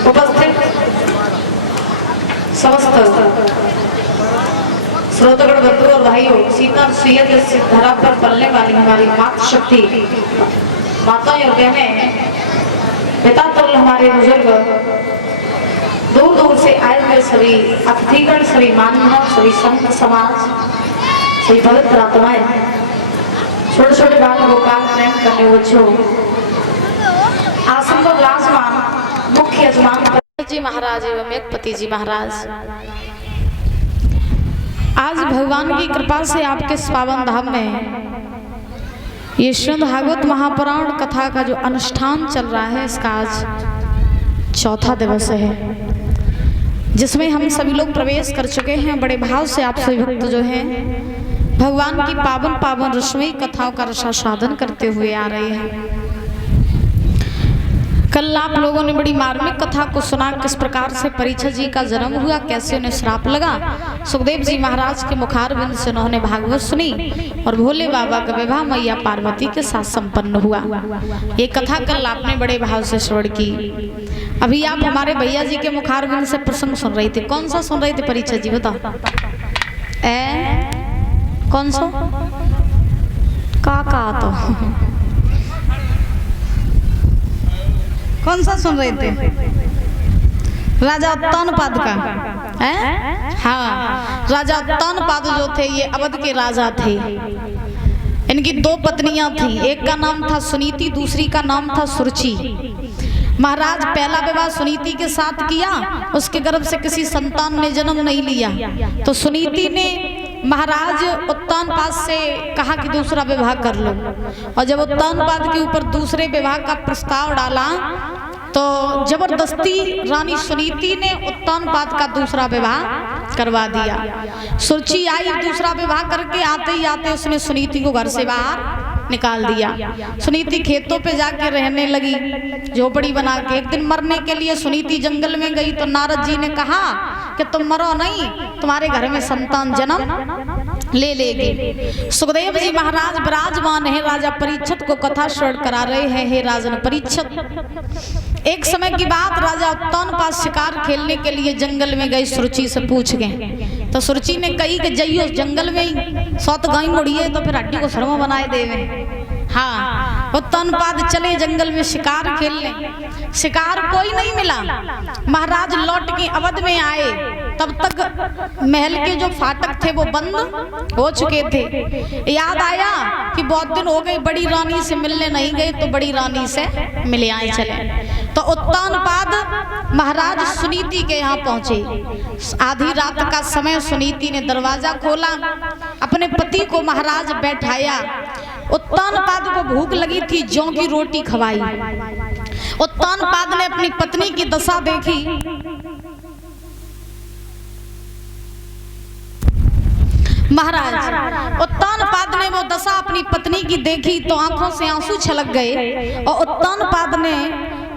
उपस्थित समस्त श्रोतागण बंधु और भाइयों, शीतल सैयद इस धरा पर पलने वाली हमारी मातृशक्ति माताएं और बहनें, पिता तुल्य हमारे बुजुर्ग, दूर दूर से आए हुए सभी अतिथिगण, सभी मानव, सभी संत समाज, सभी पवित्र आत्माएं, छोटे छोटे बाल गोपाल प्रेम करने बच्चों, आसन पर विराजमान मुख्य यजमान जी महाराज एवं एकपति जी महाराज, आज भगवान की कृपा से आपके पावन धाम में ये श्रीमद् भागवत महापुराण कथा का जो अनुष्ठान चल रहा है, इसका आज चौथा दिवस है, जिसमें हम सभी लोग प्रवेश कर चुके हैं। बड़े भाव से आप सभी भक्त जो हैं भगवान की पावन पावन रसमयी कथाओं का रसास्वादन करते हुए आ रहे हैं। कल आप लोगों ने बड़ी मार्मिक कथा को सुना, किस प्रकार से परीक्षित जी का जन्म हुआ, कैसे उन्हें श्राप लगा, सुखदेव जी महाराज के मुखारबिंद से उन्होंने भागवत सुनी और भोले बाबा का विवाह मैया पार्वती के साथ संपन्न हुआ। ये कथा कल आपने बड़े भाव से श्रवण की। अभी आप हमारे भैया जी के मुखारबिंद से प्रसंग सुन रही थी। कौन सा सुन रही थी परीक्षित जी, बताओ? कौन सा? का तो कौन सा सुन रहे थे? राजा उत्तानपाद का है? हाँ, राजा उत्तानपाद जो थे ये अवध के राजा थे। इनकी दो पत्नियां थी, एक का नाम था सुनीति, दूसरी का नाम था सुरुचि। महाराज पहला विवाह सुनीति के साथ किया, उसके गर्भ से किसी संतान ने जन्म नहीं लिया, तो सुनीति ने महाराज उत्तानपाद से कहा कि दूसरा विवाह कर लो, और जब उत्तानपाद के ऊपर दूसरे विवाह का प्रस्ताव डाला तो जबरदस्ती रानी सुनीति ने उत्तानपाद का दूसरा विवाह करवा दिया। सुरुचि आई, दूसरा विवाह करके आते ही आते उसने सुनीति को घर से बाहर निकाल दिया। सुनीति खेतों पे जाके रहने लगी, झोपड़ी बना के। एक दिन मरने के लिए सुनीति जंगल में गई तो नारद जी ने कहा कि तुम मरो नहीं, तुम्हारे घर में संतान जन्म ले लेगी। सुखदेव जी महाराज विराजमान है, राजा परीक्षित को कथा श्रवण करा रहे हैं। हे राजन परीक्षित, एक समय की बात, राजा उत्तानपाद शिकार खेलने के लिए जंगल में गए, सुरुचि से पूछ गए। तो सुरुचि ने कही कि जइयो जंगल में ही सौत गाय मुड़िए तो फिर हड्डी को शर्मा बनाए देवे। हाँ, उत्तानपाद चले जंगल में शिकार खेलने, शिकार कोई नहीं मिला। महाराज लौट के अवध में आए, तब तक महल के जो फाटक थे वो बंद हो चुके थे। याद आया कि बहुत दिन हो गए बड़ी रानी से मिलने नहीं गए, तो बड़ी रानी से मिले आए चले। तो उत्तानपाद महाराज सुनीति के यहाँ पहुंचे। आधी रात का समय सुनीति ने दरवाजा खोला, अपने पति को महाराज बैठाया। उत्तानपाद को भूख लगी थी, जौ की रोटी खवाई। उत्तानपाद ने अपनी पत्नी की दशा देखी, महाराज उत्तानपाद ने वो दशा अपनी पत्नी की देखी तो आंखों से आंसू छलक गए, और उत्तानपाद ने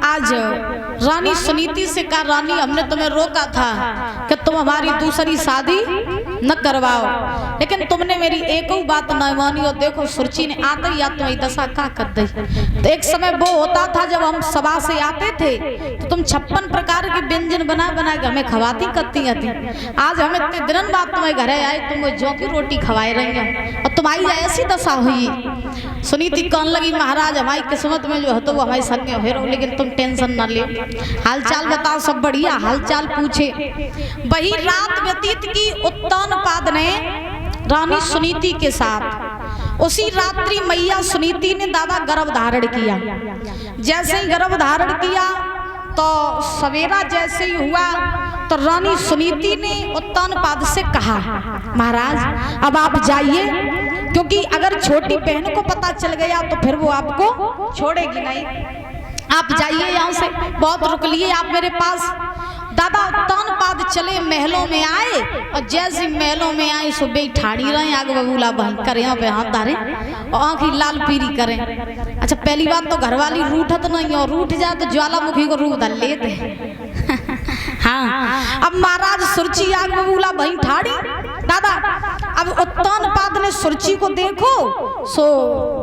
आज रानी सुनीति से कहा, रानी हमने तुम्हें रोका था कि तुम हमारी दूसरी शादी न करवाओ, लेकिन तुमने मेरी एक बात न मानी। और देखो सुरुचि ने आते ही तुम्हारी दशा का कर दी। तो एक समय वो होता था जब हम सभा से आते थे तो तुम 56 प्रकार के व्यंजन बना बना के हमें खवाती करती थी। आज हम इतने दिनों बाद तुम्हारे घर आए, तुम जौ की रोटी खवाए रही हो और तुम्हारी ऐसी दशा हुई। सुनीति कहने लगी, महाराज हमारी किस्मत में जो है तो वो हमारे संग में हो, लेकिन तुम टेंशन न ले, हालचाल बताओ। सब बढ़िया, हालचाल पूछे। वही रात व्यतीत की उत्तानपाद ने रानी सुनीति के साथ। उसी रात्रि मैया सुनीति ने दादा गर्भ धारण किया। जैसे ही गर्भ धारण किया तो सवेरा जैसे ही हुआ तो रानी सुनीति ने उत्तानपाद से कहा, महाराज अब आप जाइए, क्योंकि अगर छोटी बहन को पता चल गया तो फिर वो आपको छोड़ेगी नहीं। आप जाइए यहाँ से, बहुत रुक लिए आप मेरे पास। दादा तन पाद चले महलों में आए और जैसे महलों में आए सो ठाड़ी रहे आग बबूला बहन करे यहाँ पे हाथ धारे और आंखी लाल पीरी करें। अच्छा पहली बात तो घरवाली रूठत नहीं और रूठ जाए तो ज्वालामुखी को रूप धर लेते। हाँ अब महाराज सुरची आग बबूला बहन ठाड़ी दादा। अब उत्तान पाद ने सुरची को देखो सो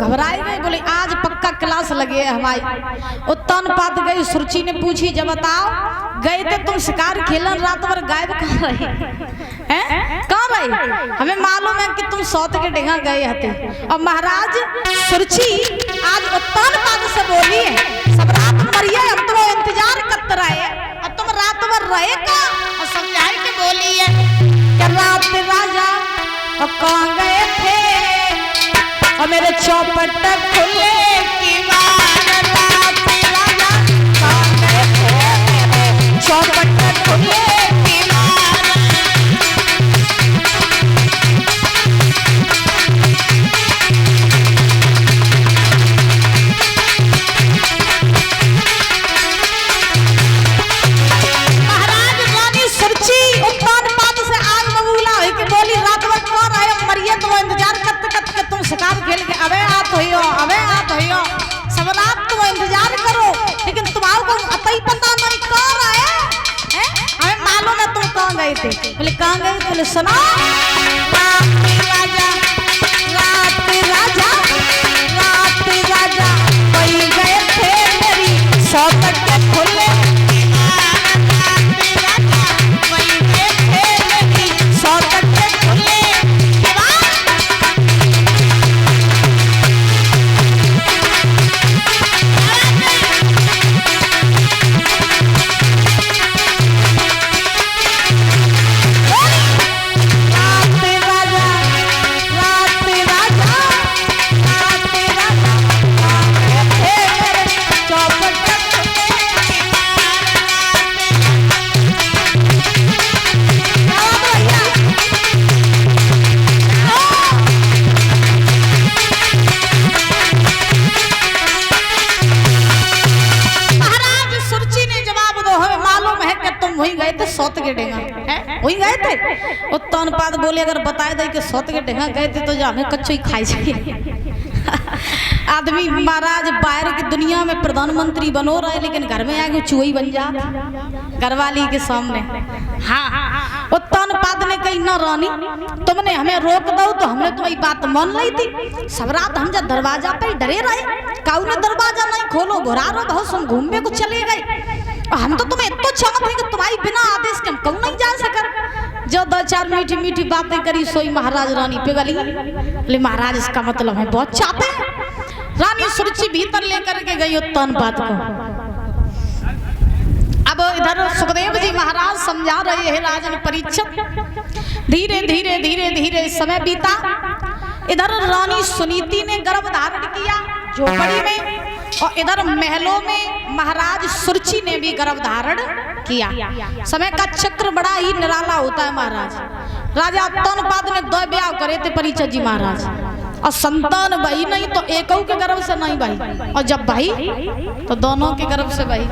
घबराए गए, बोले आज पक्का क्लास लगे है हमारी। उत्तान पाद गई, सुरची ने पूछी जब बताओ गए थे तुम शिकार खेलन रात भर गायब कहाँ रहे हैं, कहाँ रहे? हमें मालूम है कि तुम सौत के डेगा गए हते। और महाराज सुरची आज उत्तान पाद से बोली है सब रात मरिए हम तो इंतजार करते रहे और तुम रात भर रहे का और समझाए के बोली है कि रात राजा और कहाँ गए थे और मेरे चौपट खुले की बार रात राजा कहाँ गए थे चौपट खुले की बार। महाराज रानी सुरची उत्तान पाद से आग बबूला हुई कि बोली रात भर कौन आए मरिए तो इंतजार करते करते तुम शिकार खेल के अबे आप हो सब रात तुम इंतजार करो लेकिन तुम्हारे को अतई पता नहीं कौन आए हैं, हमें मालूम है तुम कहाँ गए थे। बोले कहाँ गए? बोले सुनो रात राजा वही गए थे मेरी सौतक के खुले सौतक के खुले। वही गए थे सौत के डेगा वही गए थे। उत्तान पाद बोले अगर बताए दे कि सौत के डेगा गए थे तो जो हमें कच्चो ही खाई जाए। आदमी महाराज बाहर की दुनिया में प्रधानमंत्री बनो रहे लेकिन घर में आगे चूही बन जा घरवाली के सामने। हाँ उत्तान पाद ने कही ना रानी तुमने हमें रोक दो तो हमने तुम्हारी बात मान ली थी। सब रात हम जब दरवाजा पे डरे रहे काऊ ने दरवाजा नहीं खोलो घुरारो बहुत हम घूमने को चले गए। हम तो तुम्हें इतना चाहते हैं कि तुम्हारी बिना आदेश के हम क्यों नहीं जा सकर। जो दो चार मीठी मीठी बातें करी सोई महाराज रानी पिघली। ले महाराज इसका मतलब है बहुत चाहते हैं। रानी सुरची भीतर लेकर के गई उत्तान पाद को। अब इधर सुखदेव जी महाराज समझा रहे हैं राजन परीक्षित। धीरे धीरे धीरे धीरे समय बीता। इधर रानी सुनीति ने गर्भ धारण किया झोपड़ी में और इधर महलों में महाराज सुरची ने भी गर्भ धारण किया। समय का चक्र बड़ा ही निराला होता है महाराज। राजा उत्तान पाद ने 2 ब्याह करे थे परीक्षित जी महाराज और संतान भाई नहीं तो एक के गर्भ से नहीं भाई और जब भाई तो दोनों के गर्भ से भाई।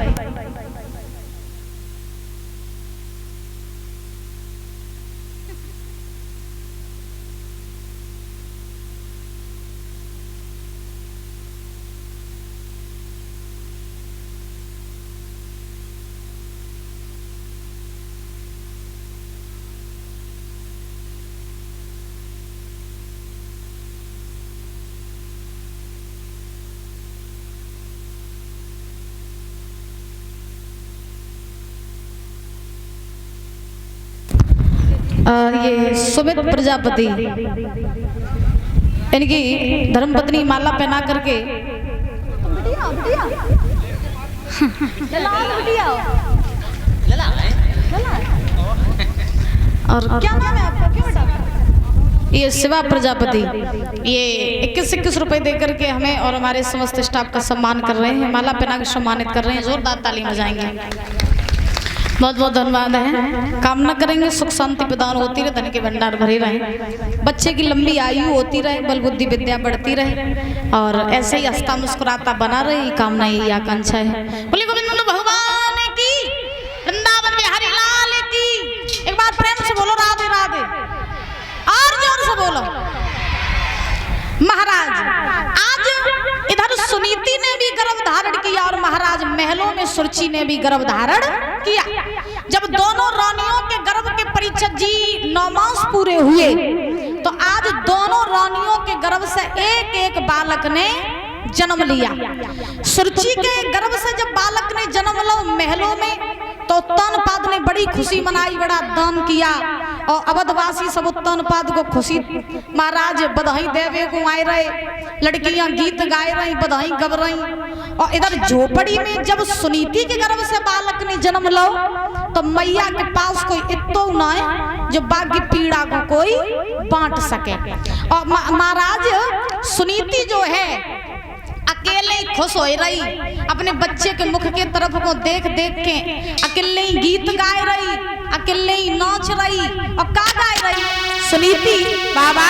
ये सुमित प्रजापति इनकी धर्मपत्नी माला पहना करके और क्या नाम है आपका? क्यों बेटा? ये शिवा प्रजापति ये 21 रुपए दे करके हमें और हमारे समस्त स्टाफ का सम्मान कर रहे हैं। माला पहना के सम्मानित कर रहे हैं। जोरदार ताली बजाएंगे। बहुत बहुत धन्यवाद है। कामना करेंगे सुख शांति प्रदान होती रहे, धन के भंडार भरे रहे, बच्चे की लंबी आयु होती रहे, बल बुद्धि विद्या बढ़ती रहे और ऐसे ही हंसता मुस्कुराता बना रहे। ये कामना यही आकांक्षा है। बोले गोविंद भगवान की, वृंदावन बिहारी बोलो राधे राधे, और जोर से बोलो। महाराज आज इधर सुनीति ने भी गर्भ धारण किया और महाराज महलों में सुरुचि ने भी गर्भ धारण किया। जब दोनों रानियों के गर्भ के परीक्षित जी 9 मास पूरे हुए तो आज दोनों रानियों के गर्भ से एक एक बालक ने जन्म लिया। सुरुचि के गर्भ से जब बालक ने जन्म लो महलों में तो उत्तानपाद ने बड़ी खुशी मनाई, बड़ा दान किया और अवधवासी सब उत्तानपाद को खुशी महाराज बधाई देवे को आए रहे, लड़कियां गीत गाए रही, बधाई गब रही। और इधर झोपड़ी में जब सुनीति के गर्भ से बालक ने जन्म लो तो मैया के पास कोई इतो न है जो बाकी पीड़ा को कोई बांट सके। और महाराज सुनीति जो है अकेले ही खुश हो रही, अपने बच्चे के मुख के तरफ को देख देख के अकेले ही गीत गाए रही, अकेले ही नाच रही। और का गाए रही सुनीति? बाबा